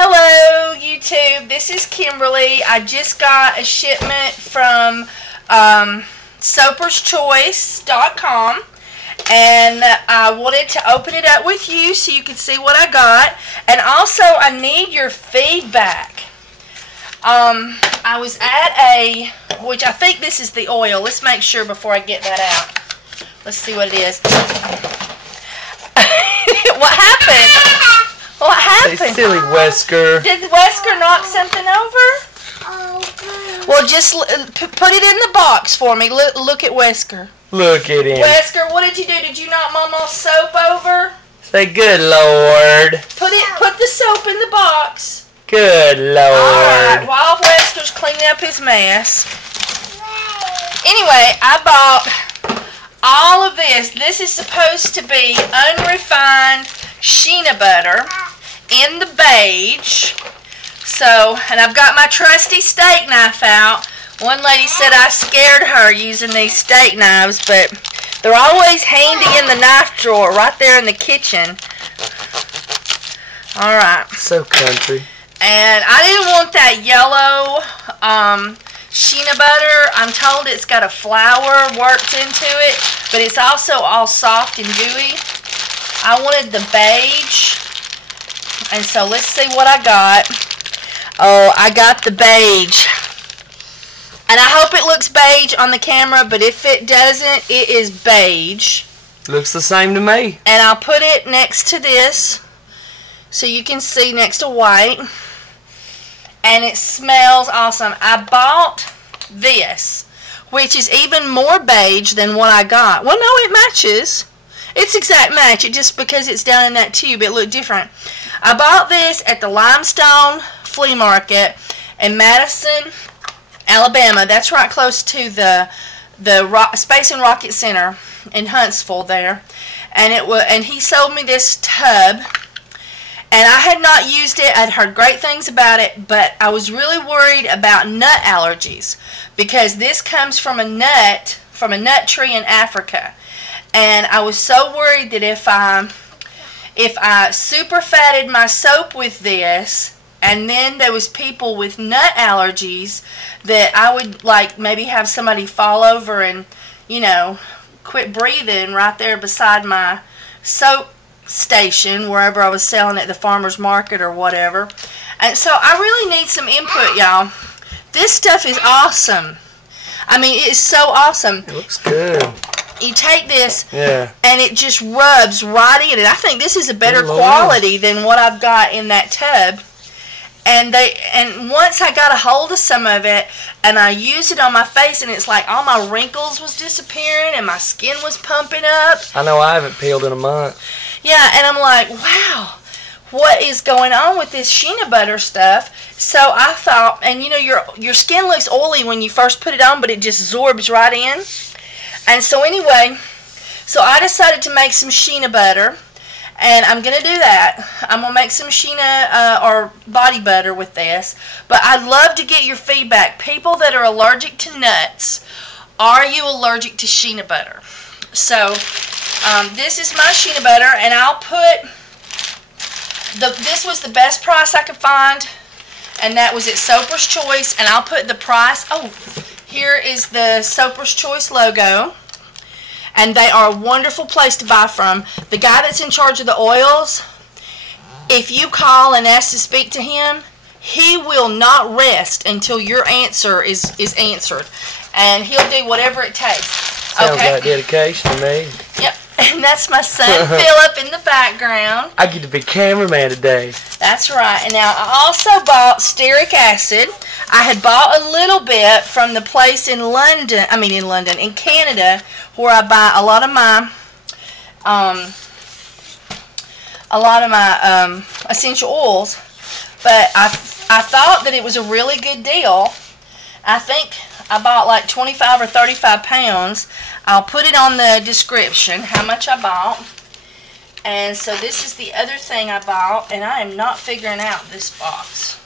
Hello YouTube, this is Kimberly. I just got a shipment from SoapersChoice.com and I wanted to open it up with you so you can see what I got, and also I need your feedback. I was at which I think this is the oil. Let's make sure before I get that out. Let's see what it is. What happened? What happened? Hey, silly Wesker. Did Wesker knock something over? Well, just put it in the box for me. Look at Wesker. Look at him. Wesker, what did you do? Did you knock Mama's soap over? Say good Lord. Put the soap in the box. Good Lord. Alright, while Wesker's cleaning up his mess. Anyway, I bought all of this. This is supposed to be unrefined Shea Butter in the beige. So, and I've got my trusty steak knife out. One lady said I scared her using these steak knives, but they're always handy in the knife drawer right there in the kitchen. Alright. So country. And I didn't want that yellow Shea Butter. I'm told it's got a flour worked into it, but it's also all soft and dewy. I wanted the beige, and so let's see what I got. Oh, I got the beige, and I hope it looks beige on the camera, but if it doesn't, it is beige. Looks the same to me. And I'll put it next to this so you can see, next to white, and it smells awesome. I bought this, which is even more beige than what I got. Well, no, it matches. It's exact match. It just because it's down in that tube, it looked different. I bought this at the Limestone Flea Market in Madison, Alabama. That's right close to the Space and Rocket Center in Huntsville there. And he sold me this tub. And I had not used it. I'd heard great things about it, but I was really worried about nut allergies because this comes from a nut tree in Africa. And I was so worried that if I super fatted my soap with this, and then there was people with nut allergies, that I would like maybe have somebody fall over and, you know, quit breathing right there beside my soap station, wherever I was selling at the farmer's market or whatever. And so I really need some input, y'all. This stuff is awesome. I mean, it is so awesome. It looks good. You take this, yeah, and it just rubs right in. And I think this is a better quality than what I've got in that tub. And once I got a hold of some of it, and I used it on my face, and it's like all my wrinkles was disappearing, and my skin was pumping up. I know I haven't peeled in a month. Yeah, and I'm like, wow, what is going on with this Shea Butter stuff? So I thought, and you know, your skin looks oily when you first put it on, but it just absorbs right in. And so anyway, so I decided to make some Shea Butter, and I'm going to do that. I'm going to make some Shea or body butter with this, but I'd love to get your feedback. People that are allergic to nuts, are you allergic to Shea Butter? So this is my Shea Butter, and I'll put, this was the best price I could find, and that was at Soaper's Choice, and I'll put the price, oh, here is the Soaper's Choice logo, and they are a wonderful place to buy from. The guy that's in charge of the oils, if you call and ask to speak to him, he will not rest until your answer is answered, and he'll do whatever it takes. Sounds like dedication to me. Yep, and that's my son Phillip in the background. I get to be cameraman today. That's right. And now I also bought stearic acid. I had bought a little bit from the place in London, in Canada, where I buy a lot of my essential oils. But I thought that it was a really good deal. I think I bought like 25 or 35 pounds. I'll put it on the description how much I bought. And so this is the other thing I bought, and I am not figuring out this box.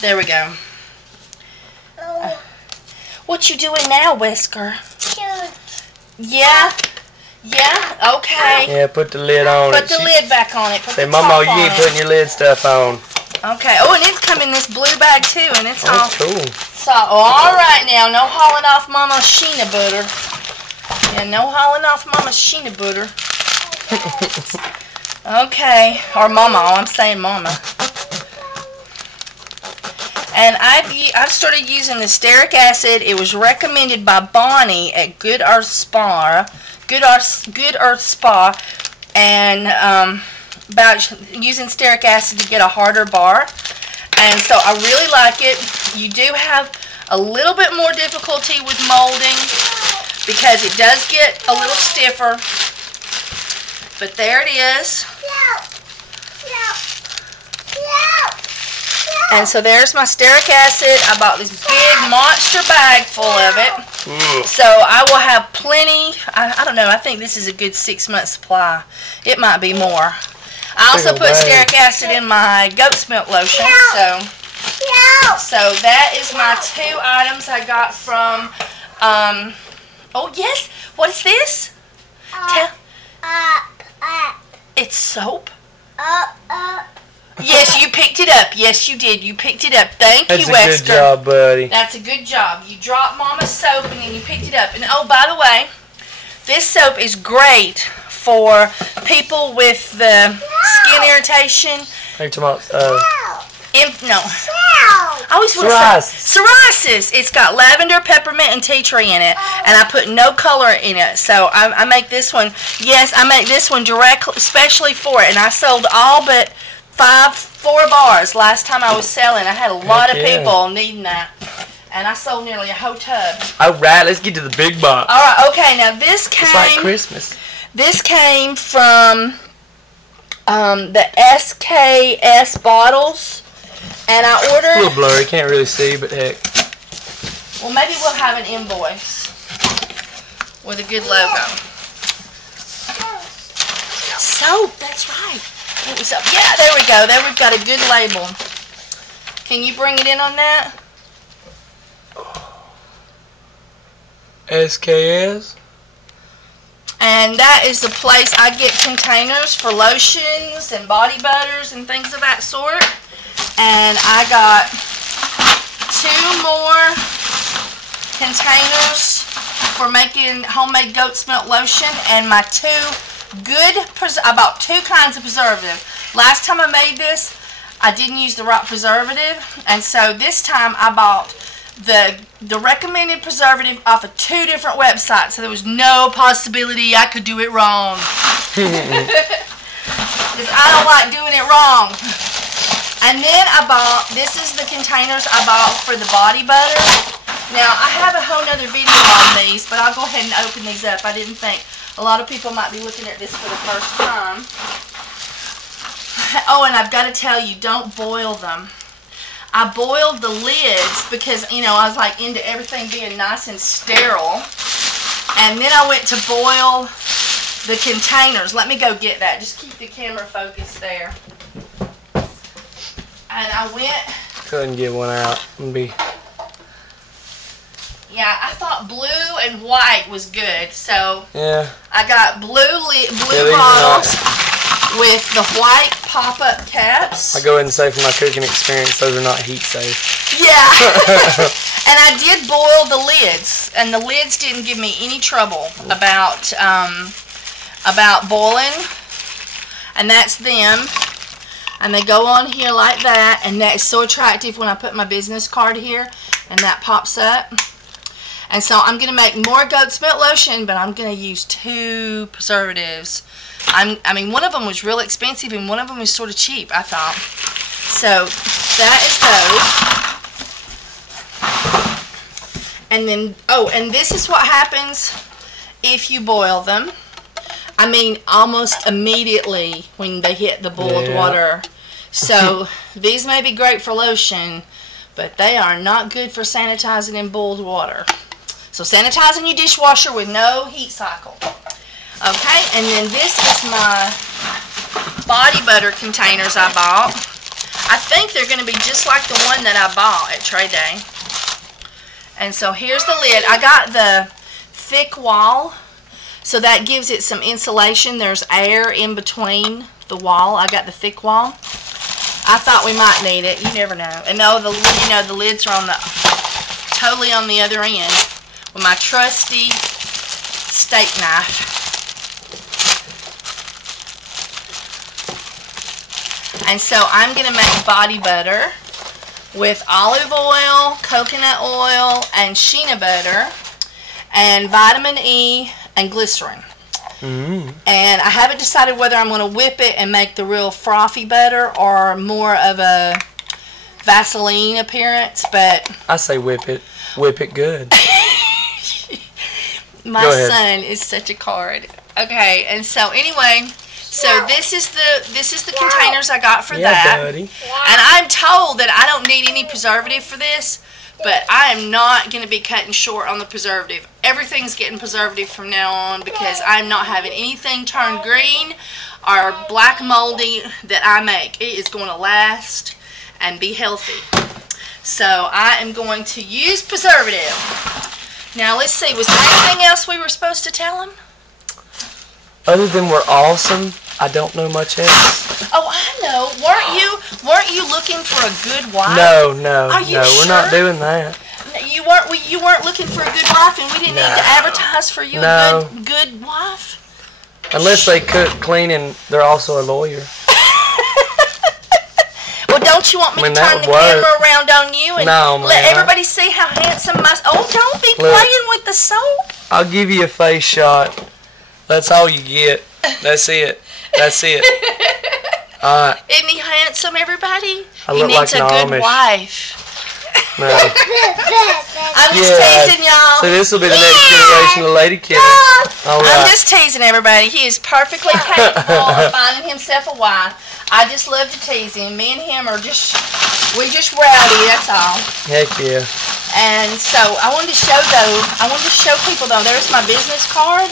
There we go. What you doing now, Wesker? Yeah? Yeah? Okay. Yeah, put the lid on it. Put the lid back on it. Say, Mama, you ain't putting your lid stuff on. Okay. Oh, and it's come in this blue bag too, and it's all cool. So, all right now, no hauling off Mama's Shea Butter. Yeah, no hauling off Mama's Shea Butter. Okay, or Mama. I'm saying Mama. And I've started using the stearic acid. It was recommended by Bonnie at Good Earth Spa, and about using stearic acid to get a harder bar. And so I really like it. You do have a little bit more difficulty with molding because it does get a little stiffer. But there it is. And so there's my stearic acid. I bought this big monster bag full of it. So I will have plenty. I don't know. I think this is a good 6-month supply. It might be more. I also put stearic acid in my goat's milk lotion. So that is my 2 items I got from, oh yes, what is this? It's soap? Yes, you picked it up. Yes, you did. You picked it up. Thank you, Wesker. That's a good job, buddy. That's a good job. You dropped Mama's soap and then you picked it up. And oh, by the way, this soap is great for people with the skin irritation. Are you talking about, No. I always want to say psoriasis. It's got lavender, peppermint, and tea tree in it, and I put no color in it. So I make this one. Yes, I make this one directly, especially for it. And I sold all but 4 bars last time I was selling. I had a lot of people needing that, and I sold nearly a whole tub. All right, let's get to the big box. All right, okay. Now this came. It's like Christmas. This came from the SKS bottles. And I ordered... It's a little blurry, can't really see, but heck. Well, maybe we'll have an invoice with a good logo. Soap, that's right. It was up. Yeah, there we go. There we've got a good label. Can you bring it in on that? SKS? And that is the place I get containers for lotions and body butters and things of that sort. And I got 2 more containers for making homemade goat's milk lotion, and my 2 good, I bought 2 kinds of preservative. Last time I made this, I didn't use the right preservative, and so this time I bought the recommended preservative off of 2 different websites, so there was no possibility I could do it wrong. Because I don't like doing it wrong. And then I bought, this is the containers I bought for the body butter. Now, I have a whole nother video on these, but I'll go ahead and open these up. I didn't think a lot of people might be looking at this for the first time. Oh, and I've got to tell you, don't boil them. I boiled the lids because, you know, I was like into everything being nice and sterile. And then I went to boil the containers. Let me go get that. Just keep the camera focused there. And I went... Couldn't get one out. Yeah, I thought blue and white was good, so... Yeah. I got blue bottles with the white pop-up caps. I go ahead and say for my cooking experience, those are not heat safe. Yeah. And I did boil the lids, and the lids didn't give me any trouble about boiling. And that's them. And they go on here like that, and that is so attractive when I put my business card here, and that pops up. And so I'm going to make more goat's milk lotion, but I'm going to use 2 preservatives. I mean, one of them was real expensive, and one of them was sort of cheap, I thought. So that is those. And then, oh, and this is what happens if you boil them. I mean, almost immediately when they hit the boiled water. So these may be great for lotion, but they are not good for sanitizing in boiled water. So sanitizing your dishwasher with no heat cycle. Okay, and then this is my body butter containers I bought. I think they're going to be just like the one that I bought at Trade Day. And so here's the lid. I got the thick wall, so that gives it some insulation. There's air in between the wall. I got the thick wall. I thought we might need it. You never know. And no, the lids are on totally on the other end with my trusty steak knife. And so I'm going to make body butter with olive oil, coconut oil, and shea butter, and vitamin E and glycerin. And I haven't decided whether I'm going to whip it and make the real frothy butter or more of a Vaseline appearance, but I say whip it. Whip it good. My son is such a card. Okay, and so anyway, so this is the containers I got for that. Buddy. And I'm told that I don't need any preservative for this, but I am not going to be cutting short on the preservative. Everything's getting preservative from now on because I'm not having anything turn green or black moldy that I make. It is going to last and be healthy. So I am going to use preservative. Now let's see, was there anything else we were supposed to tell him? Other than we're awesome, I don't know much else. Oh, I know. Weren't you looking for a good wife? No, Are you sure? we're not doing that. You weren't looking for a good wife, and we didn't need to advertise for you a good wife. Unless they cook, clean, and they're also a lawyer. Well, don't you want me to turn the camera around on you and let everybody see how handsome my... Oh, don't be playing with the soap. I'll give you a face shot. That's all you get. That's it. That's it. Alright. Isn't he handsome, everybody? He needs a good wife. No. I'm just teasing y'all. So this will be the next generation of lady killer. I'm just teasing everybody. He is perfectly capable of finding himself a wife. I just love to tease him. Me and him are just rowdy, that's all. Heck yeah. And so I wanted to show people though, there's my business card.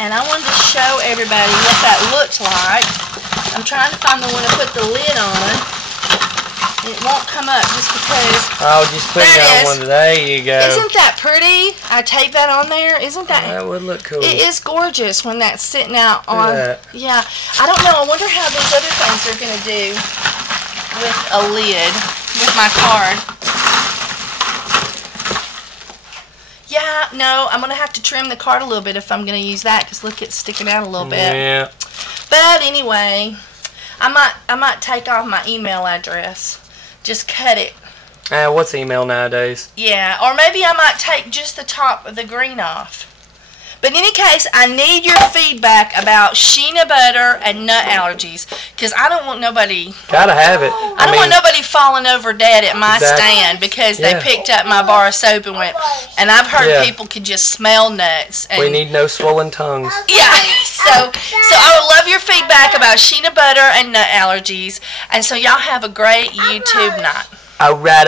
And I wanted to show everybody what that looks like. I'm trying to find the one to put the lid on. It won't come up just because. I'll just put it on one. There you go. Isn't that pretty? I tape that on there. Isn't that? That would look cool. It is gorgeous when that's sitting out on. Yeah. I don't know. I wonder how these other things are going to do with a lid with my card. Yeah, no, I'm going to have to trim the card a little bit if I'm going to use that because look, it's sticking out a little bit. Yeah. But anyway, I might take off my email address. Just cut it. What's email nowadays? Yeah, or maybe I might take just the top of the green off. But in any case, I need your feedback about shea butter and nut allergies, because I don't want nobody. Gotta have it. I don't want nobody falling over dead at my stand because they picked up my bar of soap and went. And I've heard people can just smell nuts. And we need no swollen tongues. Yeah. So I would love your feedback about shea butter and nut allergies. And so y'all have a great YouTube night. All right.